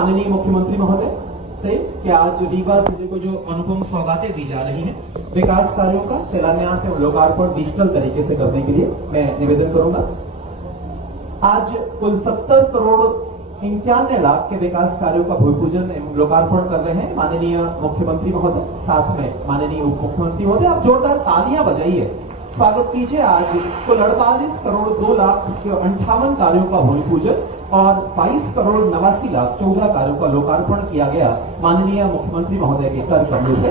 माननीय मुख्यमंत्री महोदय से कि आज रीवा जिले को जो अनुपम सौगातें दी जा रही हैं विकास कार्यों का शिलान्यास एवं लोकार्पण डिजिटल तरीके से करने के लिए मैं निवेदन करूंगा। आज कुल 70 करोड़ 91 लाख के विकास कार्यों का भूमि पूजन एवं लोकार्पण कर रहे हैं माननीय मुख्यमंत्री महोदय, साथ में माननीय उप मुख्यमंत्री महोदय। आप जोरदार तालियां बजाइए, स्वागत कीजिए। आज कुल 48 करोड़ 2 लाख 58 कार्यों का भूमि पूजन और 22 करोड़ 89 लाख 14 कार्यों का लोकार्पण किया गया माननीय मुख्यमंत्री महोदय के कर कमलों से।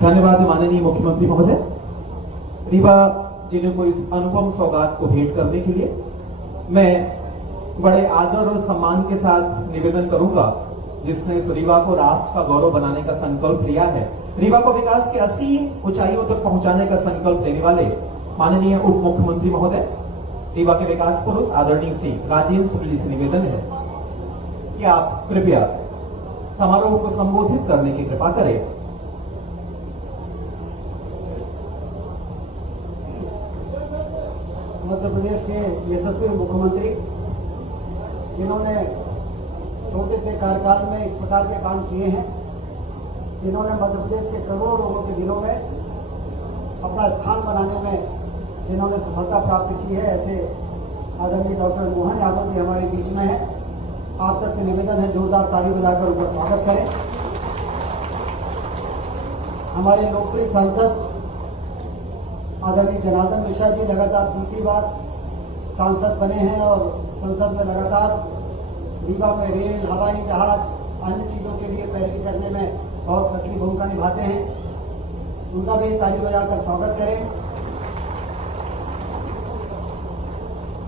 धन्यवाद माननीय मुख्यमंत्री महोदय। रीवा जिले को इस अनुपम सौगात को भेंट करने के लिए मैं बड़े आदर और सम्मान के साथ निवेदन करूंगा, जिसने इस रीवा को राष्ट्र का गौरव बनाने का संकल्प लिया है, रीवा को विकास के असीम ऊंचाइयों तक पहुंचाने का संकल्प लेने वाले माननीय उप मुख्यमंत्री महोदय, रीवा के विकास पुरुष आदरणीय श्री राजेंद्र शुक्ल जी से निवेदन है कि आप कृपया समारोह को संबोधित करने की कृपा करें। मध्य प्रदेश के यशस्वी मुख्यमंत्री, जिन्होंने छोटे से कार्यकाल में इस प्रकार के काम किए हैं, जिन्होंने मध्य प्रदेश के करोड़ों लोगों के दिलों में अपना स्थान बनाने में जिन्होंने सफलता प्राप्त की है, ऐसे आदरणीय डॉक्टर मोहन यादव जी हमारे बीच में है। आप तक के निवेदन है जोरदार ताली बजाकर उनका स्वागत करें। हमारे लोकप्रिय सांसद आदरणीय जनार्दन मिश्रा जी लगातार तीसरी बार सांसद बने हैं और संसद में लगातार रीवा में रेल, हवाई जहाज, अन्य चीजों के लिए पैरवी करने में बहुत सक्रिय भूमिका निभाते हैं। उनका भी ताली बजाकर स्वागत करें।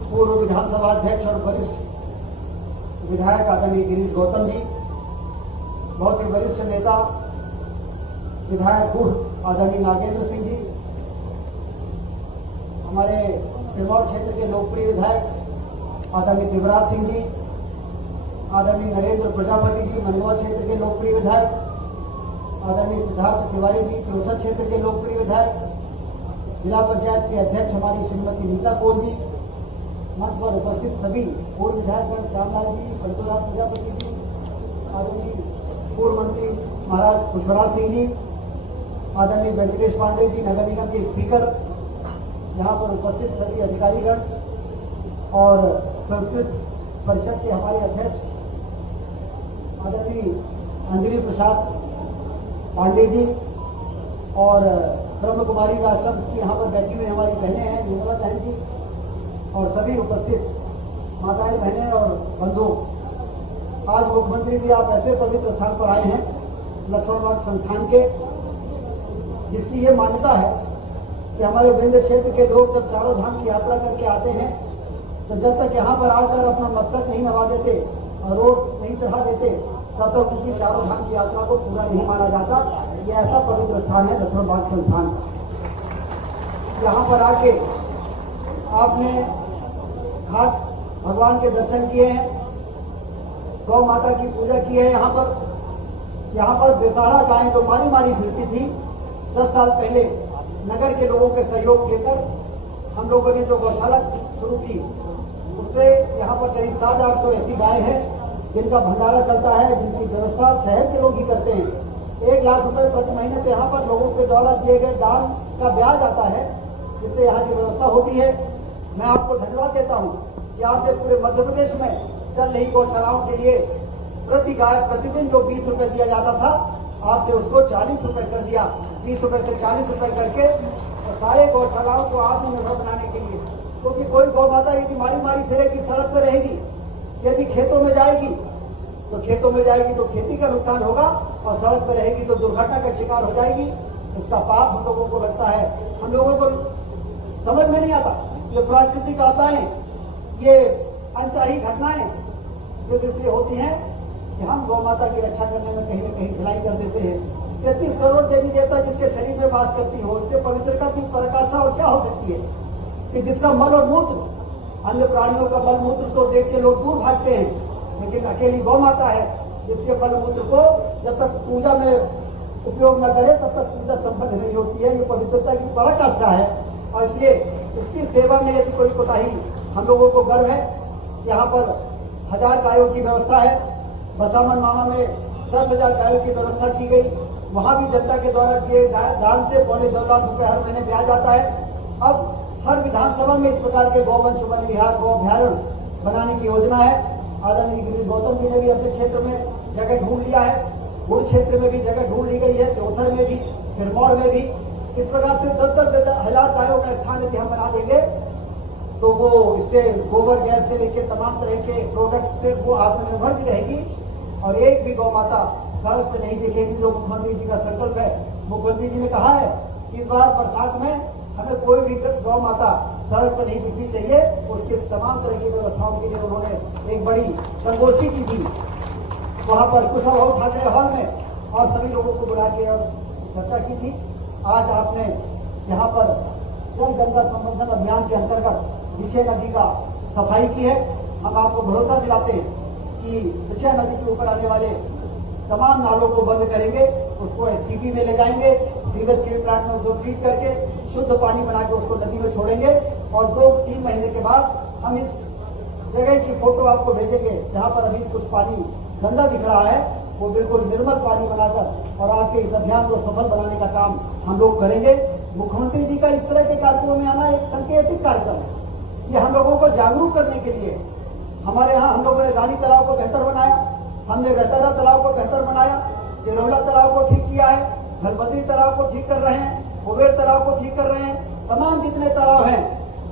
पूर्व विधानसभा अध्यक्ष और वरिष्ठ विधायक आदरणीय गिरीश गौतम जी, बहुत ही वरिष्ठ नेता विधायक गुह आदरणीय नागेंद्र सिंह जी, हमारे सिरमौर क्षेत्र के लोकप्रिय विधायक आदरणीय दिवराज सिंह जी, आदरणीय नरेंद्र प्रजापति जी, मनोवा क्षेत्र के लोकप्रिय विधायक आदरणीय सिद्धार्थ तिवारी जी, तिरौथा क्षेत्र के लोकप्रिय विधायक, जिला पंचायत के अध्यक्ष हमारी श्रीमती नीता कौर जी, मंच पर उपस्थित सभी पूर्व विधायकगण श्यामलाल जी, पंतोराज प्रजापति जी, आदरणीय पूर्व मंत्री महाराज पुष्पराज सिंह जी, आदरणीय वेंकटेश पांडे जी, नगर निगम के स्पीकर, यहाँ पर उपस्थित सभी अधिकारीगण और संस्कृत परिषद के हमारे अध्यक्ष आदरणीय अंजलि प्रसाद पांडे जी और ब्रह्म कुमारी आश्रम की यहाँ पर बैठी हुई हमारी बहनें हैं, निर्मला बहन जी और सभी उपस्थित माताएं, बहनें और बंधु। आज मुख्यमंत्री जी आप ऐसे पवित्र स्थान पर आए हैं, लक्ष्मण बाग संस्थान के, जिसकी ये मान्यता है कि हमारे विंध्य क्षेत्र के लोग जब चारों धाम की यात्रा करके आते हैं तो जब तक यहाँ पर आकर अपना मस्तक नहीं नवा देते और रोड नहीं चढ़ा देते तब तक उनकी चारों धाम की यात्रा को पूरा नहीं माना जाता। ये ऐसा पवित्र स्थान है लक्ष्मण बाग संस्थान। यहाँ पर आके आपने घाट भगवान के दर्शन किए हैं, गौ माता की पूजा की है। यहाँ पर बेसहारा गायें जो मारी मारी फिरती थी 10 साल पहले नगर के लोगों के सहयोग लेकर हम लोगों ने जो गौशाला शुरू की, उससे यहाँ पर करीब 700-800 ऐसी गाय है जिनका भंडारा चलता है, जिनकी व्यवस्था शहर के लोग ही करते हैं। 1 लाख रुपए प्रति महीने पे यहाँ पर लोगों के द्वारा दिए गए दान का ब्याज आता है, जिससे यहाँ की व्यवस्था होती है। मैं आपको धन्यवाद देता हूँ कि आपने पूरे मध्य प्रदेश में चल रही गौशालाओं के लिए प्रति गाय प्रतिदिन जो 20 रुपए दिया जाता था, आपने उसको 40 रुपए कर दिया। 20 रुपए से 40 रुपए करके और सारे गौशालाओं को आत्मनिर्भर बनाने के लिए, क्योंकि कोई गौ माता यदि मारी मारी फिरेगी, सड़क पर रहेगी, यदि खेतों में जाएगी तो खेती का नुकसान होगा और सड़क पर रहेगी तो दुर्घटना का शिकार हो जाएगी। इसका पाप हम लोगों को लगता है, हम लोगों को समझ में नहीं आता। ये प्राकृतिक आपदाएं, ये अनचाही घटनाएं जो इसलिए होती हैं कि हम गौ माता की रक्षा करने में कहीं न कहीं ढिलाई कर देते हैं। 33 करोड़ देवी देवता जिसके शरीर में वास करती हो, इससे पवित्रता की पराकाष्ठा और क्या हो सकती है कि जिसका मल और मूत्र, अन्य प्राणियों का मल मूत्र को देख के लोग दूर भागते हैं, लेकिन अकेली गौ माता है जिसके मल मूत्र को जब तक पूजा में उपयोग न करे तब तक पूजा संपन्न नहीं होती है। ये पवित्रता की पराकाष्ठा है और इसलिए इसकी सेवा में यदि कोई कोताही हम लोगों को गर्व है। यहाँ पर 1000 गायों की व्यवस्था है। बसामन मामा में 10,000 गायों की व्यवस्था की गई। वहां भी जनता के द्वारा दिए दान से 2.25 लाख रुपए हर महीने ब्याज आता है। अब हर विधानसभा में इस प्रकार के गौवंश वन विहार गौ अभ्यारण्य बनाने की योजना है। आदरणीय गिरीश गौतम जी ने भी अपने क्षेत्र में जगह ढूंढ लिया है। गुड़ क्षेत्र में भी जगह ढूंढ ली गई है, चौथर में भी, सिरमौर में भी। इस प्रकार से 10-10 हजार गायों का स्थान यदि हम बना देंगे तो वो इससे गोबर गैस से लेकर तमाम तरह के प्रोडक्ट से वो आत्मनिर्भर भी रहेगी और एक भी गौ माता सड़क पर नहीं दिखेगी, जो मुख्यमंत्री जी का संकल्प है। मुख्यमंत्री जी ने कहा है कि इस बार बरसात में हमें कोई भी गौ माता सड़क पर नहीं दिखनी चाहिए। उसके तमाम तरह की व्यवस्थाओं के लिए उन्होंने एक बड़ी संगोष्ठी की थी वहां पर कुशाभाऊ ठाकरे हॉल में और सभी लोगों को बुला के और चर्चा की थी। आज आपने यहाँ पर जल गंगा संवर्धन अभियान के अंतर्गत विछय नदी का सफाई की है। हम आपको भरोसा दिलाते हैं कि विछय नदी के ऊपर आने वाले तमाम नालों को बंद करेंगे, उसको एसटीपी में ले जाएंगे, सीवेज ट्रीट प्लांट में उसको ट्रीट करके शुद्ध पानी बना के उसको नदी में छोड़ेंगे और 2-3 महीने के बाद हम इस जगह की फोटो आपको भेजेंगे जहां पर अभी कुछ पानी गंदा दिख रहा है, वो बिल्कुल निर्मल पानी बनाकर और आपके इस अभियान को सफल बनाने का काम हम लोग करेंगे। मुख्यमंत्री जी का इस तरह के कार्यक्रमों में आना एक सांकेतिक कार्यक्रम है। ये हम लोगों को जागरूक करने के लिए हमारे यहाँ हम लोगों ने रानी तालाब को बेहतर बनाया, हमने रहतारा तालाब को बेहतर बनाया, चिरौला तालाब को ठीक किया है, धलबद्री तालाब को ठीक कर रहे हैं, कुबेर तालाब को ठीक कर रहे हैं। तमाम जितने तालाब हैं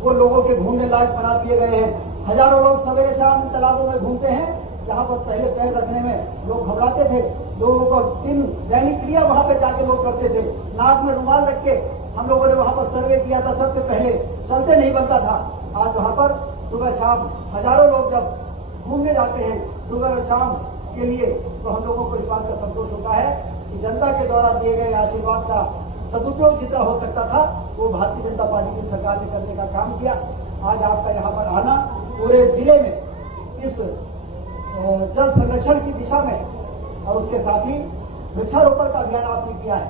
वो लोगों के घूमने लायक बना दिए गए हैं। हजारों लोग सवेरे शाम इन तालाबों में घूमते हैं जहां पर पहले पैर रखने में लोग घबराते थे। लोगों को 3 दैनिक क्रिया वहां पे जाके लोग करते थे। नाक में रुमाल रख के हम लोगों ने वहां पर सर्वे किया था, सबसे पहले चलते नहीं बनता था। आज वहां पर सुबह शाम हजारों लोग जब घूमने जाते हैं सुबह और शाम के लिए, तो हम लोगों को इस बात का संतोष होता है कि जनता के द्वारा दिए गए आशीर्वाद का सदुपयोग जितना हो सकता था वो भारतीय जनता पार्टी की सरकार ने करने का काम किया। आज आपका यहाँ पर आना पूरे जिले में इस जल संरक्षण की दिशा में और उसके साथ ही वृक्षारोपण का अभियान आपने किया है।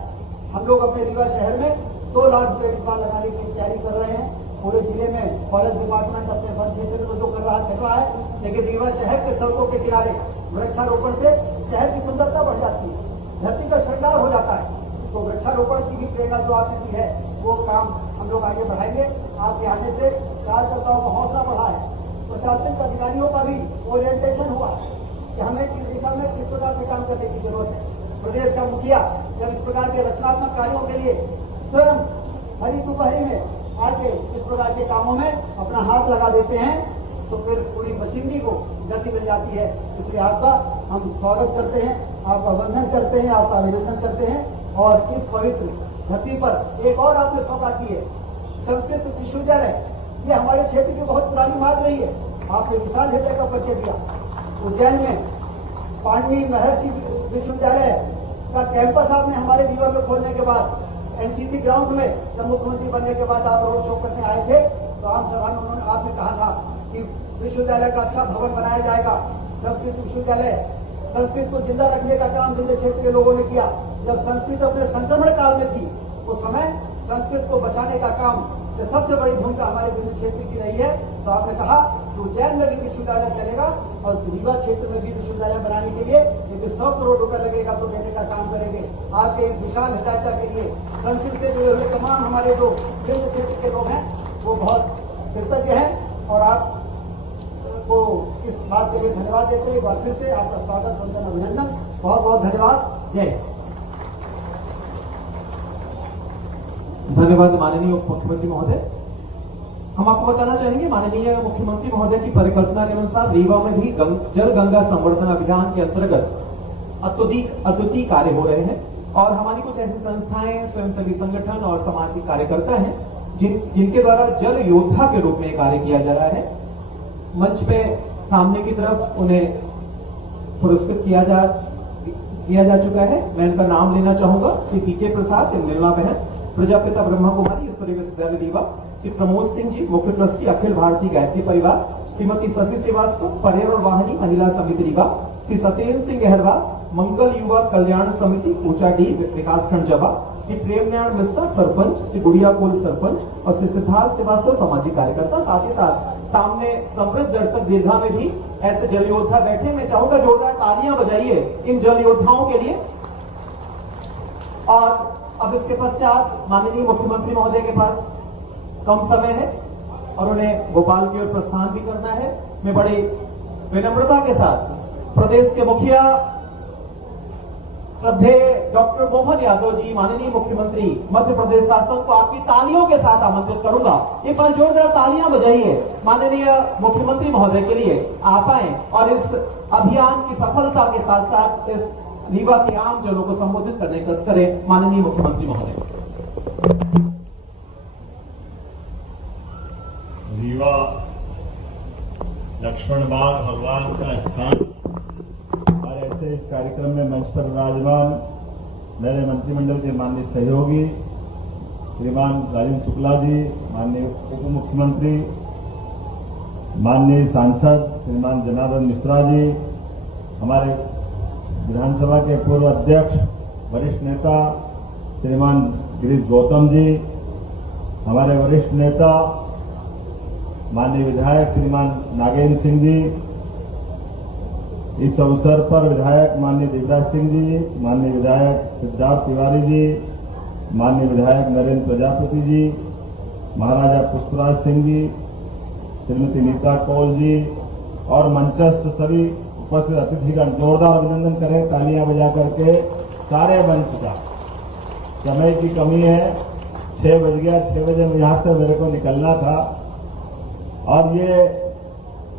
हम लोग अपने रीवा शहर में 2 लाख पेड़ लगाने की तैयारी कर रहे हैं। पूरे जिले में फॉरेस्ट डिपार्टमेंट अपने वन क्षेत्र में जो कर रहा है, लेकिन रीवा शहर के सड़कों के किनारे वृक्षारोपण से शहर की सुंदरता बढ़ जाती है, धरती का श्रृंगार हो जाता है। तो वृक्षारोपण की भी प्रेरणा जो आपने दी है वो काम हम लोग आगे बढ़ाएंगे। आपके आने से कार्यकर्ताओं का हौसला बढ़ा है, प्रशासनिक अधिकारियों का भी ओरिएंटेशन हुआ कि हमें किस दिशा में किस प्रकार से काम करने की जरूरत है। प्रदेश का मुखिया जब इस प्रकार के रचनात्मक कार्यों के लिए स्वयं हरी दोपहरी में आके इस प्रकार के कामों में अपना हाथ लगा देते हैं तो फिर पूरी मशीनरी को गति मिल जाती है। इसलिए आपका हम स्वागत करते हैं, आपका वंदन करते हैं, आपका अभिनंदन करते हैं। और इस पवित्र धरती पर एक और आपने सौगात दी है, संस्कृत विश्वविद्यालय। ये हमारे क्षेत्र की बहुत पुरानी मांग रही है। आपने विशाल हृदय का परिचय दिया। उज्जैन में पाणिनि महर्षि विश्वविद्यालय का कैंपस आपने हमारे रीवा में खोलने के बाद एनसीसी ग्राउंड में जब मुख्यमंत्री बनने के बाद आप रोड शो करने आए थे तो आम सभा में उन्होंने आपने कहा था कि विश्वविद्यालय का अच्छा भवन बनाया जाएगा। संस्कृत विश्वविद्यालय संस्कृत को जिंदा रखने का काम जिले क्षेत्र के लोगों ने किया। जब संस्कृत अपने संक्रमण काल में थी उस समय संस्कृत को बचाने का काम जो सबसे बड़ी भूमिका हमारे दिल्ली क्षेत्र की रही है। तो आपने कहा कि उज्जैन में भी विश्वविद्यालय चलेगा और रीवा क्षेत्र में भी विश्वविद्यालय बनाने के लिए यदि 100 करोड़ रुपए लगेगा तो देने का काम करेंगे। आपके इस विशाल हृदयता के लिए संस्कृत से जुड़े हुए तमाम हमारे जो दिल्ली क्षेत्र के लोग हैं वो बहुत कृतज्ञ हैं और आपको इस बात के लिए धन्यवाद देते हैं। एक बार फिर से आपका स्वागत, वंदन, अभिनंदन, बहुत बहुत धन्यवाद। जय। धन्यवाद माननीय उप मुख्यमंत्री महोदय। हम आपको बताना चाहेंगे माननीय मुख्यमंत्री महोदय की परिकल्पना के अनुसार रीवा में भी जल गंगा संवर्धन अभियान के अंतर्गत अद्वितीय कार्य हो रहे हैं और हमारी कुछ ऐसी संस्थाएं, स्वयंसेवी संगठन और सामाजिक कार्यकर्ता हैं जिनके द्वारा जल योद्धा के रूप में कार्य किया जा रहा है। मंच पे सामने की तरफ उन्हें पुरस्कृत किया जा चुका है। मैं उनका नाम लेना चाहूंगा। श्री पीके प्रसाद, निर्मला बहन, प्रजापिता ब्रह्मा कुमारी ईश्वरीय विश्वविद्यालय रीवा, श्री प्रमोद सिंह जी, मुख्य ट्रस्टी अखिल भारतीय गायत्री परिवार, श्रीमती शशि श्रीवास्तव, पर्यावरण वाहिनी महिला समिति रीवा, श्री सत्येंद्र सिंह गहरवा, मंगल युवा कल्याण समिति ऊंचा डी विकासखंड जबा, श्री प्रेमनारायण मिश्रा सरपंच, श्री गुड़िया कोल सरपंच और श्री सिद्धार्थ श्रीवास्तव सामाजिक कार्यकर्ता। साथ ही साथ सामने समृद्ध दर्शक दीर्घा में भी ऐसे जल योद्धा बैठे। मैं चाहूंगा जोरदार तालियां बजाइए इन जल योद्धाओं के लिए। और अब इसके पश्चात माननीय मुख्यमंत्री महोदय के पास कम समय है और उन्हें भोपाल की ओर प्रस्थान भी करना है। मैं बड़ी विनम्रता के साथ प्रदेश के मुखिया श्रद्धेय डॉक्टर मोहन यादव जी, माननीय मुख्यमंत्री मध्य प्रदेश शासन को आपकी तालियों के साथ आमंत्रित करूंगा। एक बार जोरदार तालियां बजाइए माननीय मुख्यमंत्री महोदय के लिए। आप आए और इस अभियान की सफलता के साथ साथ इस रीवा के आम जनों को संबोधित करने का कष्ट करें माननीय मुख्यमंत्री महोदय। रीवा लक्ष्मण बाग भगवान का स्थान और ऐसे इस कार्यक्रम में मंच पर विराजमान मेरे मंत्रिमंडल के माननीय सहयोगी श्रीमान राजेंद्र शुक्ला जी, माननीय उप मुख्यमंत्री, माननीय सांसद श्रीमान जनार्दन मिश्रा जी, हमारे विधानसभा के पूर्व अध्यक्ष वरिष्ठ नेता श्रीमान गिरीश गौतम जी, हमारे वरिष्ठ नेता माननीय विधायक श्रीमान नागेंद्र सिंह जी, इस अवसर पर विधायक माननीय देवराज सिंह जी, माननीय विधायक सिद्धार्थ तिवारी जी, माननीय विधायक नरेंद्र प्रजापति जी, महाराजा पुष्पराज सिंह जी, श्रीमती नीता कौल जी और मंचस्थ सभी उपस्थित अतिथिगण, जोरदार अभिनंदन करें तालियां बजा करके सारे मंच का। समय की कमी है, 6 बज गया, 6 बजे यहां से मेरे को निकलना था और ये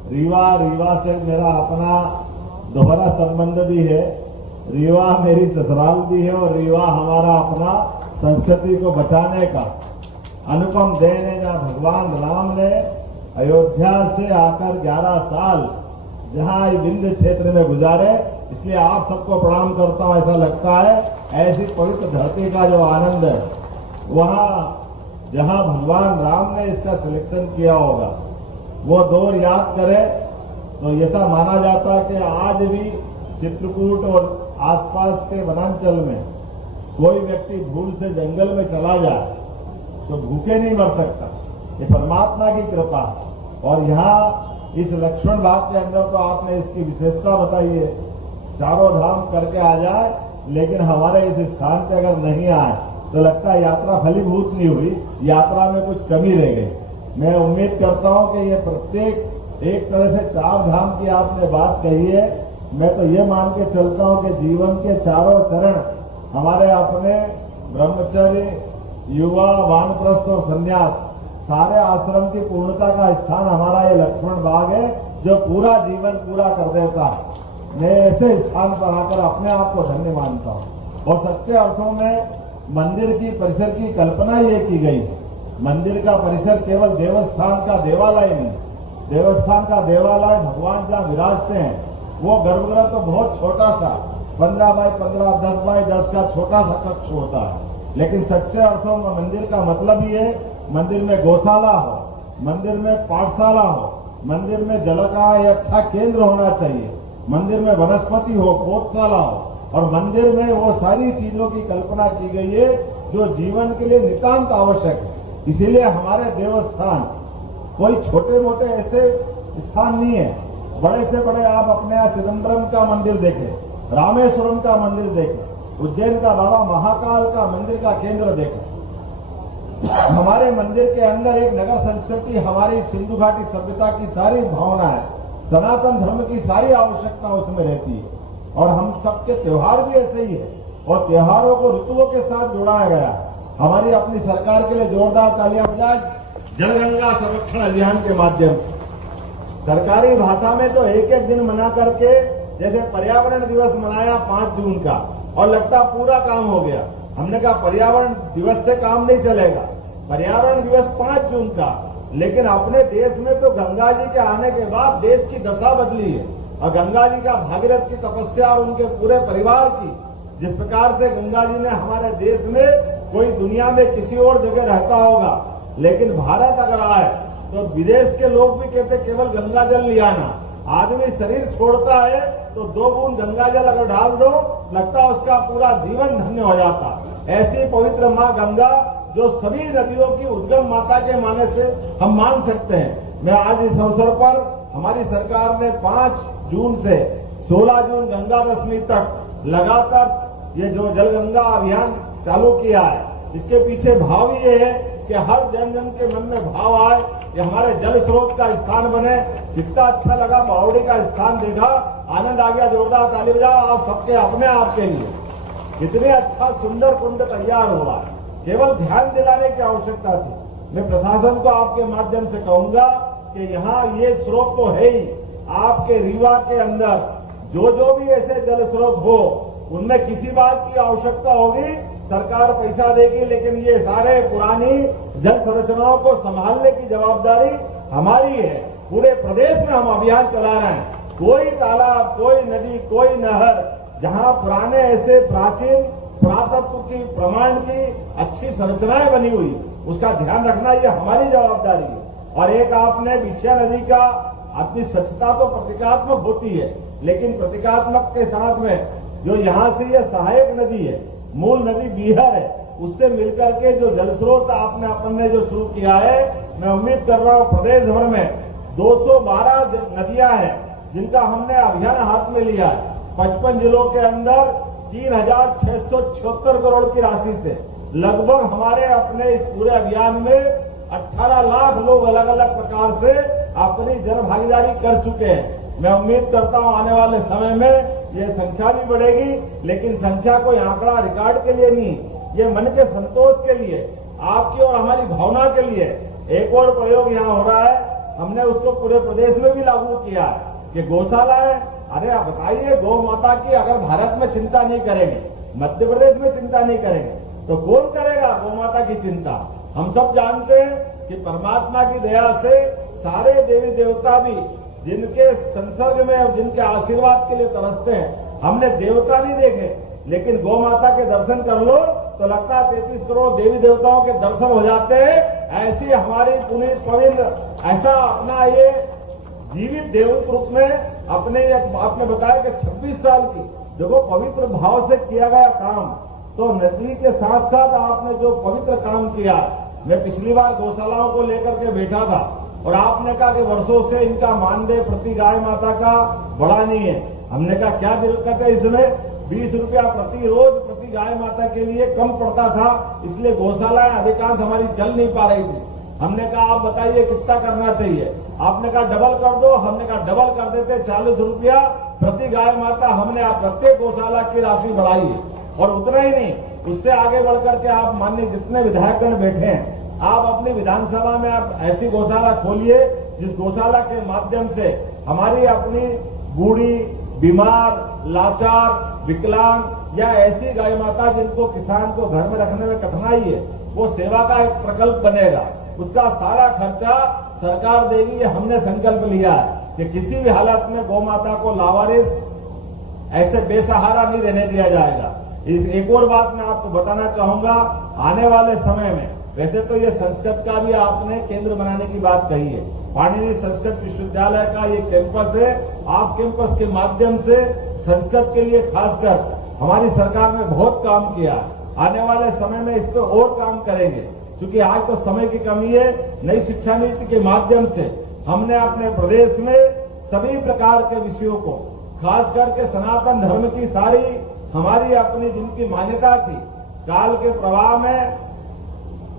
रीवा से मेरा अपना दोहरा संबंध भी है। रीवा मेरी ससुराल भी है और रीवा हमारा अपना संस्कृति को बचाने का अनुपम देन है, जहां भगवान राम ने अयोध्या से आकर 11 साल जहां विंध्य क्षेत्र में गुजारे, इसलिए आप सबको प्रणाम करता हूं। ऐसा लगता है ऐसी पवित्र धरती का जो आनंद है, वहां जहां भगवान राम ने इसका सिलेक्शन किया होगा, वो दौर याद करें तो ऐसा माना जाता है कि आज भी चित्रकूट और आसपास के वनांचल में कोई व्यक्ति भूल से जंगल में चला जाए तो भूखे नहीं मर सकता। ये परमात्मा की कृपा है। और यहाँ इस लक्ष्मण बाग के अंदर तो आपने इसकी विशेषता बताई है, चारों धाम करके आ जाए, लेकिन हमारे इस स्थान पे अगर नहीं आए तो लगता है यात्रा फलीभूत नहीं हुई, यात्रा में कुछ कमी रह गई। मैं उम्मीद करता हूं कि ये प्रत्येक एक तरह से 4 धाम की आपने बात कही है। मैं तो ये मान के चलता हूं कि जीवन के चारों चरण हमारे अपने ब्रह्मचर्य, युवा, वानप्रस्थ और संन्यास, सारे आश्रम की पूर्णता का स्थान हमारा ये लक्ष्मण बाग है, जो पूरा जीवन पूरा कर देता है। मैं ऐसे स्थान पर आकर अपने आप को धन्य मानता हूं। और सच्चे अर्थों में मंदिर की परिसर की कल्पना ये की गई। मंदिर का परिसर केवल देवस्थान का देवालय नहीं, देवस्थान का देवालय भगवान जहां विराजते हैं वो गर्भगृह तो बहुत छोटा सा 15 बाय 15, 10 बाय 10 का छोटा सा कक्ष होता है, लेकिन सच्चे अर्थों में मंदिर का मतलब ही है मंदिर में गौशाला हो, मंदिर में पाठशाला हो, मंदिर में जल का अच्छा केंद्र होना चाहिए, मंदिर में वनस्पति हो, पौधशाला हो, और मंदिर में वो सारी चीजों की कल्पना की गई है जो जीवन के लिए नितांत आवश्यक है। इसीलिए हमारे देवस्थान कोई छोटे मोटे ऐसे स्थान नहीं है। बड़े से बड़े आप अपने यहाँ चिदम्बरम का मंदिर देखें, रामेश्वरम का मंदिर देखें, उज्जैन का बाबा महाकाल का मंदिर का केंद्र देखें। हमारे मंदिर के अंदर एक नगर संस्कृति, हमारी सिंधु घाटी सभ्यता की सारी भावना है, सनातन धर्म की सारी आवश्यकता उसमें रहती है। और हम सबके त्योहार भी ऐसे ही है, और त्योहारों को ऋतुओं के साथ जोड़ाया गया है। हमारी अपनी सरकार के लिए जोरदार तालियां बजाएं जलगंगा संरक्षण अभियान के माध्यम से। सरकारी भाषा में तो एक एक दिन मना करके, जैसे पर्यावरण दिवस मनाया 5 जून का और लगता पूरा काम हो गया। हमने कहा पर्यावरण दिवस से काम नहीं चलेगा, पर्यावरण दिवस 5 जून का, लेकिन अपने देश में तो गंगा जी के आने के बाद देश की दशा बदली है। और गंगा जी का भागीरथ की तपस्या और उनके पूरे परिवार की, जिस प्रकार से गंगा जी ने हमारे देश में, कोई दुनिया में किसी और जगह रहता होगा, लेकिन भारत अगर आए तो विदेश के लोग भी कहते केवल गंगा जल लिया ना। आदमी शरीर छोड़ता है तो 2 बूंद गंगा जल अगर डाल दो, लगता उसका पूरा जीवन धन्य हो जाता। ऐसी पवित्र मां गंगा, जो सभी नदियों की उद्गम माता के माने से हम मान सकते हैं, मैं आज इस अवसर पर हमारी सरकार ने 5 जून से 16 जून गंगा दशमी तक लगातार ये जो जल गंगा अभियान चालू किया है, इसके पीछे भाव ये है कि हर जन जन के मन में भाव आए, ये हमारे जल स्रोत का स्थान बने। कितना अच्छा लगा, बावड़ी का स्थान देखा, आनंद आ गया, जोरदार ताली बजाओ आप सबके अपने आप के लिए। कितने अच्छा सुंदर कुंड तैयार हुआ है, केवल ध्यान दिलाने की आवश्यकता थी। मैं प्रशासन को आपके माध्यम से कहूंगा कि यहाँ ये स्रोत तो है ही, आपके रीवा के अंदर जो भी ऐसे जल स्रोत हो उनमें किसी बात की आवश्यकता होगी सरकार पैसा देगी, लेकिन ये सारे पुरानी जल संरचनाओं को संभालने की जवाबदारी हमारी है। पूरे प्रदेश में हम अभियान चला रहे हैं, कोई तालाब, कोई नदी, कोई नहर जहां पुराने ऐसे प्राचीन पुरातत्व की प्रमाण की अच्छी संरचनाएं बनी हुई, उसका ध्यान रखना ये हमारी जवाबदारी है। और एक आपने बिछिया नदी का, अपनी स्वच्छता तो प्रतीकात्मक होती है, लेकिन प्रतीकात्मक के साथ में जो यहां से ये सहायक नदी है, मूल नदी बीहर है, उससे मिलकर के जो जल स्रोत आपने अपन ने जो शुरू किया है, मैं उम्मीद कर रहा हूं प्रदेश भर में 212 नदियां हैं जिनका हमने अभियान हाथ में लिया है। 55 जिलों के अंदर 3,676 करोड़ की राशि से लगभग हमारे अपने इस पूरे अभियान में 18 लाख लोग अलग अलग प्रकार से अपनी जन भागीदारी कर चुके हैं। मैं उम्मीद करता हूं आने वाले समय में ये संख्या भी बढ़ेगी, लेकिन संख्या कोई आंकड़ा रिकॉर्ड के लिए नहीं, ये मन के संतोष के लिए, आपकी और हमारी भावना के लिए। एक और प्रयोग यहाँ हो रहा है, हमने उसको पूरे प्रदेश में भी लागू किया है कि गौशाला है। अरे आप बताइए, गौ माता की अगर भारत में चिंता नहीं करेंगे, मध्य प्रदेश में चिंता नहीं करेंगे, तो कौन करेगा गौ माता की चिंता? हम सब जानते हैं कि परमात्मा की दया से सारे देवी देवता भी जिनके संसर्ग में और जिनके आशीर्वाद के लिए तरसते हैं, हमने देवता नहीं देखे, लेकिन गौ माता के दर्शन कर लो तो लगता है 33 करोड़ देवी देवताओं के दर्शन हो जाते हैं। ऐसी हमारी पुनीत पवित्र, ऐसा अपना ये जीवित देवत रूप में अपने, आपने बताया कि 26 साल की, देखो पवित्र भाव से किया गया काम, तो नदी के साथ साथ आपने जो पवित्र काम किया। मैं पिछली बार गौशालाओं को लेकर के बैठा था और आपने कहा कि वर्षों से इनका मानदेय प्रति गाय माता का बढ़ा नहीं है। हमने कहा क्या दिक्कत है इसमें? 20 रुपया प्रति रोज प्रति गाय माता के लिए कम पड़ता था, इसलिए गौशालाएं अधिकांश हमारी चल नहीं पा रही थी। हमने कहा आप बताइए कितना करना चाहिए? आपने कहा डबल कर दो। हमने कहा डबल कर देते, 40 रुपया प्रति गाय माता हमने प्रत्येक गौशाला की राशि बढ़ाई है। और उतना ही नहीं, उससे आगे बढ़कर के आप माननीय जितने विधायकगण बैठे हैं, आप अपनी विधानसभा में आप ऐसी गौशाला खोलिए जिस गौशाला के माध्यम से हमारी अपनी बूढ़ी, बीमार, लाचार, विकलांग या ऐसी गाय माता जिनको किसान को घर में रखने में कठिनाई है, वो सेवा का एक प्रकल्प बनेगा। उसका सारा खर्चा सरकार देगी। ये हमने संकल्प लिया है कि किसी भी हालत में गौ माता को लावारिस, ऐसे बेसहारा नहीं रहने दिया जाएगा। इस एक और बात मैं आपको बताना चाहूंगा, आने वाले समय में, वैसे तो ये संस्कृत का भी आपने केंद्र बनाने की बात कही है, पाणिनि संस्कृत विश्वविद्यालय का ये कैंपस है। आप कैंपस के माध्यम से संस्कृत के लिए खासकर हमारी सरकार ने बहुत काम किया। आने वाले समय में इस पर और काम करेंगे, क्योंकि आज तो समय की कमी है। नई शिक्षा नीति के माध्यम से हमने अपने प्रदेश में सभी प्रकार के विषयों को, खास करके सनातन धर्म की सारी हमारी अपनी जिनकी मान्यता थी, काल के प्रवाह में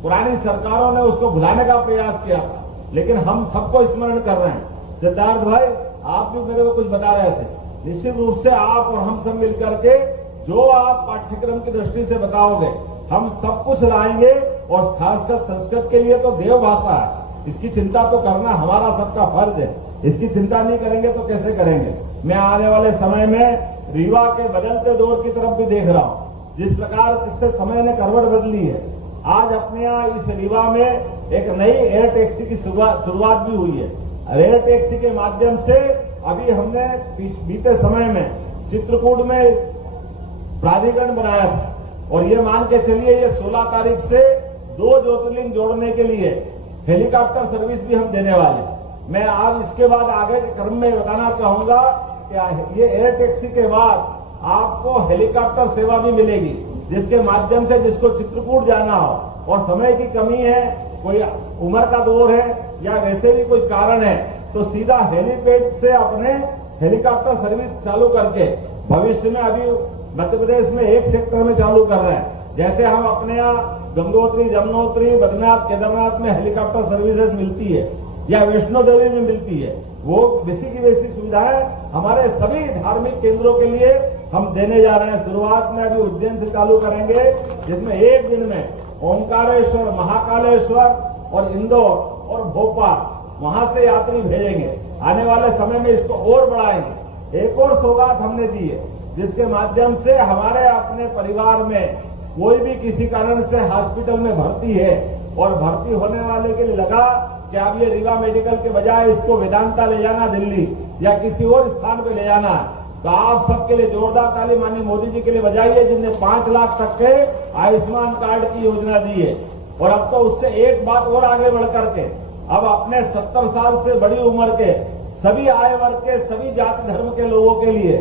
पुरानी सरकारों ने उसको भुलाने का प्रयास किया था, लेकिन हम सबको स्मरण कर रहे हैं। सिद्धार्थ भाई, आप भी मेरे को कुछ बता रहे थे, निश्चित रूप से आप और हम सब मिलकर के जो आप पाठ्यक्रम की दृष्टि से बताओगे, हम सब कुछ लाएंगे। और खासकर संस्कृत के लिए तो देव भाषा है, इसकी चिंता तो करना हमारा सबका फर्ज है। इसकी चिंता नहीं करेंगे तो कैसे करेंगे? मैं आने वाले समय में रीवा के बदलते दौर की तरफ भी देख रहा हूं, जिस प्रकार जिससे समय ने करवट बदली है। आज अपने यहाँ इस रीवा में एक नई एयर टैक्सी की शुरुआत भी हुई है। एयर टैक्सी के माध्यम से अभी हमने बीते समय में चित्रकूट में प्राधिकरण बनाया था, और ये मान के चलिए ये 16 तारीख से 2 ज्योतिर्लिंग जोड़ने के लिए हेलीकॉप्टर सर्विस भी हम देने वाले। मैं आज इसके बाद आगे के क्रम में बताना चाहूंगा कि ये एयर टैक्सी के बाद आपको हेलीकॉप्टर सेवा भी मिलेगी, जिसके माध्यम से जिसको चित्रकूट जाना हो और समय की कमी है, कोई उम्र का दौर है, या वैसे भी कुछ कारण है तो सीधा हेलीपैड से अपने हेलीकॉप्टर सर्विस चालू करके भविष्य में अभी मध्य प्रदेश में एक सेक्टर में चालू कर रहे हैं। जैसे हम अपने यहाँ गंगोत्री, जमुनोत्री, बद्रीनाथ, केदारनाथ में हेलीकॉप्टर सर्विसेज मिलती है या वैष्णो देवी में मिलती है, वो वैसी की वैसी सुविधाएं हमारे सभी धार्मिक केंद्रों के लिए हम देने जा रहे हैं। शुरुआत में अभी उज्जैन से चालू करेंगे, जिसमें एक दिन में ओंकारेश्वर, महाकालेश्वर और इंदौर और भोपाल वहां से यात्री भेजेंगे। आने वाले समय में इसको और बढ़ाएंगे। एक और सौगात हमने दी है, जिसके माध्यम से हमारे अपने परिवार में कोई भी किसी कारण से हॉस्पिटल में भर्ती है और भर्ती होने वाले के लिए लगा कि अब ये रीवा मेडिकल के बजाय इसको वेदांता ले जाना दिल्ली या किसी और स्थान पे ले जाना है, तो आप सबके लिए जोरदार ताली माननीय मोदी जी के लिए बजाइए, जिनने 5 लाख तक के आयुष्मान कार्ड की योजना दी है। और अब तो उससे एक बात और आगे बढ़ करके अब अपने 70 साल से बड़ी उम्र के सभी आय वर्ग के, सभी जाति धर्म के लोगों के लिए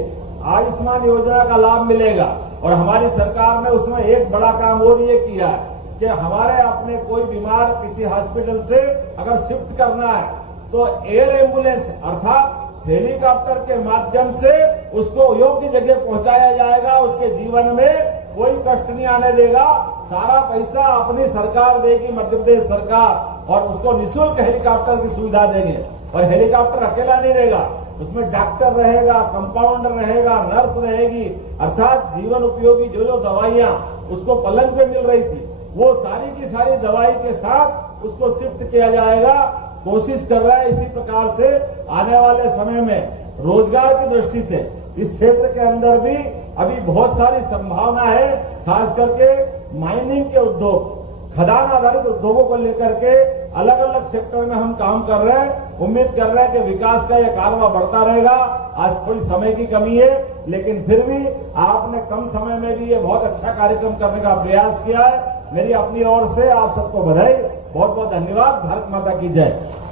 आयुष्मान योजना का लाभ मिलेगा। और हमारी सरकार ने उसमें एक बड़ा काम और ये किया है कि हमारे अपने कोई बीमार किसी हॉस्पिटल से अगर शिफ्ट करना है तो एयर एम्बुलेंस अर्थात हेलीकॉप्टर के माध्यम से उसको योग्य जगह पहुंचाया जाएगा। उसके जीवन में कोई कष्ट नहीं आने देगा। सारा पैसा अपनी सरकार देगी, मध्य प्रदेश सरकार, और उसको निःशुल्क हेलीकॉप्टर की सुविधा देंगे। और हेलीकॉप्टर अकेला नहीं रहेगा, उसमें डॉक्टर रहेगा, कंपाउंडर रहेगा, नर्स रहेगी, अर्थात जीवन उपयोगी जो जो दवाइयां उसको पलंग पे मिल रही थी, वो सारी की सारी दवाई के साथ उसको शिफ्ट किया जाएगा। कोशिश कर रहा है इसी प्रकार से आने वाले समय में रोजगार की दृष्टि से इस क्षेत्र के अंदर भी अभी बहुत सारी संभावना है। खास करके माइनिंग के उद्योग, खदान आधारित उद्योगों को लेकर के अलग अलग सेक्टर में हम काम कर रहे हैं। उम्मीद कर रहे हैं कि विकास का यह कारवा बढ़ता रहेगा। आज थोड़ी समय की कमी है, लेकिन फिर भी आपने कम समय में भी ये बहुत अच्छा कार्यक्रम करने का प्रयास किया है। मेरी अपनी ओर से आप सबको बधाई, बहुत बहुत धन्यवाद। भारत माता की जय।